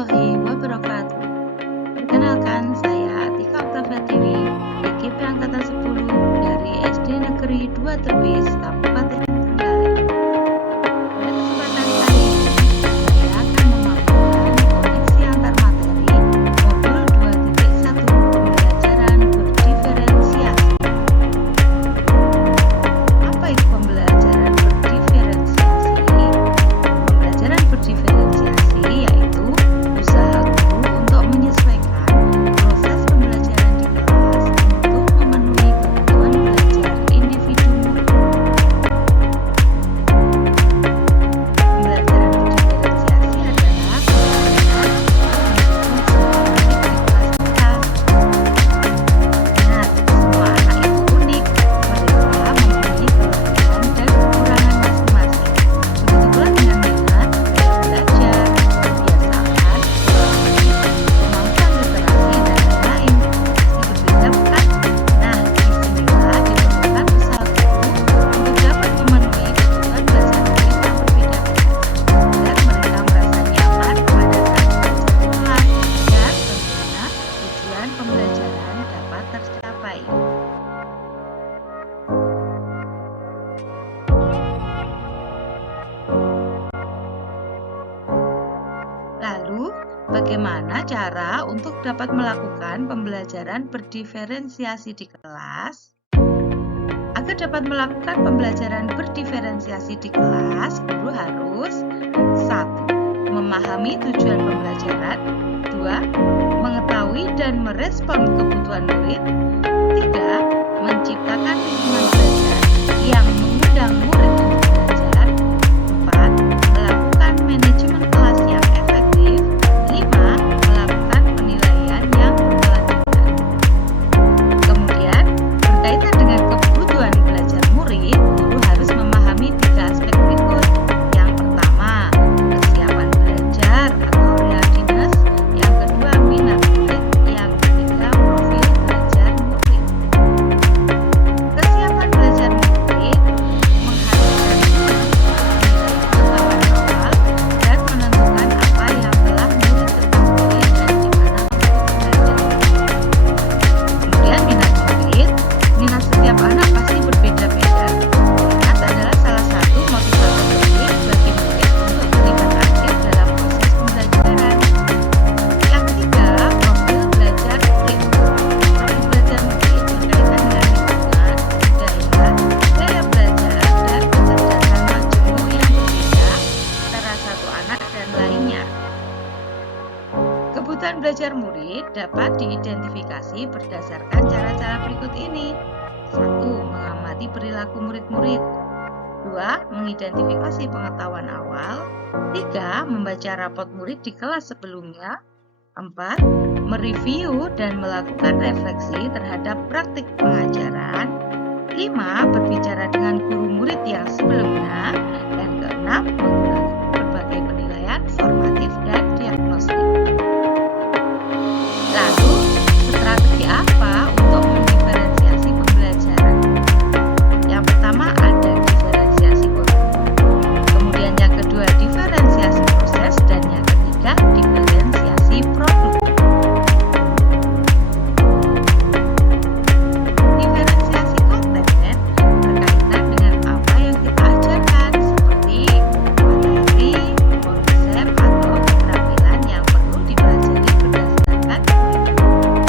warahmatullahi wabarakatuh. Perkenalkan, saya Atika Oktavia Tiwi, IKIP Angkatan 10 dari SD Negeri 2 Terbis, Kabupaten Trenggalek. Pada kesempatan kali ini, saya akan memaparkan koneksi antar materi modul 2.1 pembelajaran berdiferensiasi. Apa itu pembelajaran berdiferensiasi? Pembelajaran berdiferensiasi yaitu usaha guru untuk menyesuaikan proses pembelajaran di kelas untuk memenuhi kebutuhan belajar individu murid. Pembelajaran berdiferensiasi adalah pembelajaran untuk mendukung semua murid di kelas kita. Ingat, semua anak itu unik, mereka mempunyai kelebihan dan kekurangan masing-masing. Begitu pula dengan minat, gaya belajar, kebiasaan, pola pikir, kemampuan literasi, dan lain-lain. Pasti berbeda, bukan? Nah, disinilah diperlukan usaha guru untuk dapat memenuhi kebutuhan belajar murid yang berbeda-beda, agar mereka merasa nyaman pada saat belajar di kelas, dan tentunya tujuan pembelajaran dapat tercapai. Lalu, bagaimana cara untuk dapat melakukan pembelajaran berdiferensiasi di kelas? Agar dapat melakukan pembelajaran berdiferensiasi di kelas, guru harus 1. Memahami tujuan pembelajaran, 2. Mengetahui dan merespon kebutuhan murid, 3. Menciptakan lingkungan belajar yang mengundang murid untuk belajar, 4. Melakukan manajemen kelas yang efektif, 5. Melakukan penilaian yang berkelanjutan. Kemudian, berkaitan dengan kebutuhan belajar murid, guru harus memahami 3 aspek berikut. Yang pertama, kesiapan belajar atau readiness. Yang kedua, minat murid. Yang ketiga, profil belajar murid. Kesiapan belajar murid mengharuskan guru menilai pengetahuan awal dan menentukan apa yang telah murid ketahui dan di mana murid belajar. Kemudian minat setiap anak pasti berbeda-beda. Minat adalah salah satu motivator penting bagi murid untuk terlibat aktif dalam proses pembelajaran. Yang ketiga, profil belajar murid. Profil belajar murid berkaitan dengan lingkungan, budaya, gaya belajar, dan kecerdasan majemuk yang berbeda antara satu anak dan lainnya. Kebutuhan belajar murid dapat diidentifikasi berdasarkan cara-cara berikut ini. 1. Mengamati perilaku murid-murid. 2. Mengidentifikasi pengetahuan awal. 3. Membaca rapot murid di kelas sebelumnya. 4. Mereview dan melakukan refleksi terhadap praktik pengajaran. 5. Berbicara dengan guru murid yang sebelumnya. Dan keenam, menggunakan berbagai penilaian formatif dan diagnostik. Lalu, strategi apa untuk mendiferensiasi pembelajaran? Yang pertama ada diferensiasi konten. Kemudian yang kedua diferensiasi proses, dan yang ketiga diferensiasi produk. Diferensiasi konten berkaitan dengan apa yang kita ajarkan, seperti materi, konsep, atau keterampilan yang perlu dipelajari berdasarkan kurikulum.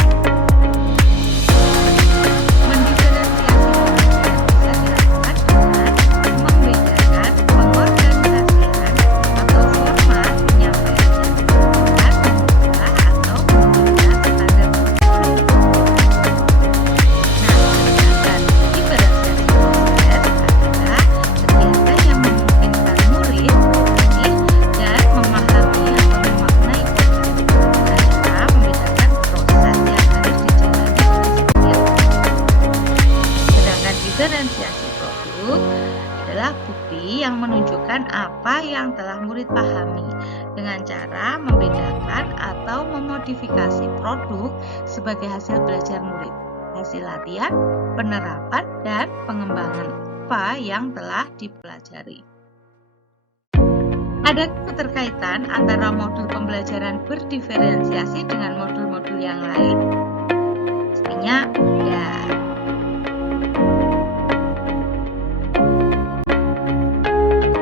Mendiferensiasi konten bisa dilakukan dengan membedakan pengorganisasian atau format penyampaian yang dilakukan, mengubah atau menurunkan standar kurikulum. Nah, sedangkan diferensiasi proses adalah kegiatan yang memungkinkan murid memilih dan memahami atau memaknai konten dengan cara membedakan proses yang harus dijalani oleh setiap murid. Sedangkan diferensiasi produk adalah bukti yang menunjukkan apa yang telah murid pahami dengan cara membedakan atau memodifikasi produk sebagai hasil belajar murid, hasil latihan, penerapan, dan pengembangan apa yang telah dipelajari. Ada keterkaitan antara modul pembelajaran berdiferensiasi dengan modul-modul yang lain? Pastinya ada.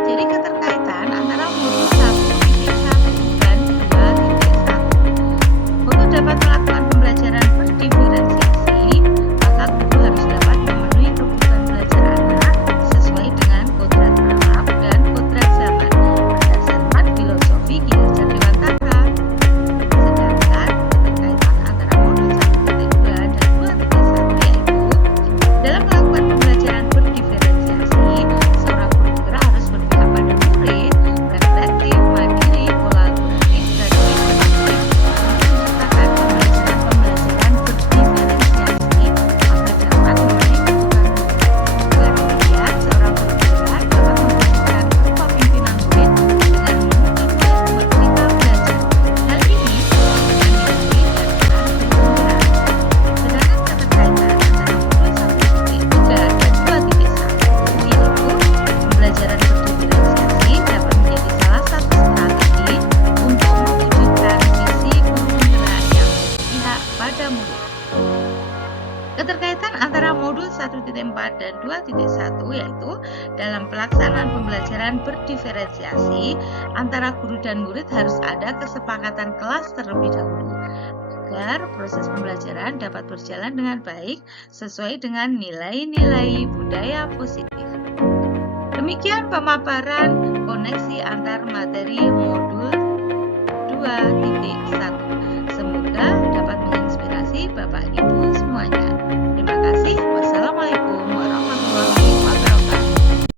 Jadi keterkaitan antara modul 1.1 dan 2.1. Untuk dapat melakukan pembelajaran berdiferensiasi, maka guru harus dapat memenuhi kebutuhan belajar anak sesuai dengan kodrat alam dan kodrat zaman berdasarkan filosofi Ki Hajar Dewantara. Sedangkan keterkaitan antara modul 1.2 dan 2.1 yaitu dalam melakukan pembelajaran berdiferensiasi, seorang guru bergerak harus berpihak pada murid, reflektif, mandiri, kolaboratif, dan inovatif untuk menciptakan pembelajaran berdiferensiasi agar dapat memenuhi kebutuhan murid. Dengan demikian, seorang guru bergerak dapat mewujudkan rupa pimpinan murid dengan menuntun murid vertikal belajar. Hal ini dengan nilai dan peran guru bergerak. Sedangkan keterkaitan antara modul 1.3 dan 2.1 yaitu pembelajaran berdiferensiasi dapat menjadi salah satu strategi untuk mewujudkan visi guru penggerak yang berpihak pada murid. Keterkaitan antara modul 1.4 dan 2.1 yaitu dalam pelaksanaan pembelajaran berdiferensiasi antara guru dan murid harus ada kesepakatan kelas terlebih dahulu agar proses pembelajaran dapat berjalan dengan baik sesuai dengan nilai-nilai budaya positif. Demikian pemaparan koneksi antar materi modul 2.1.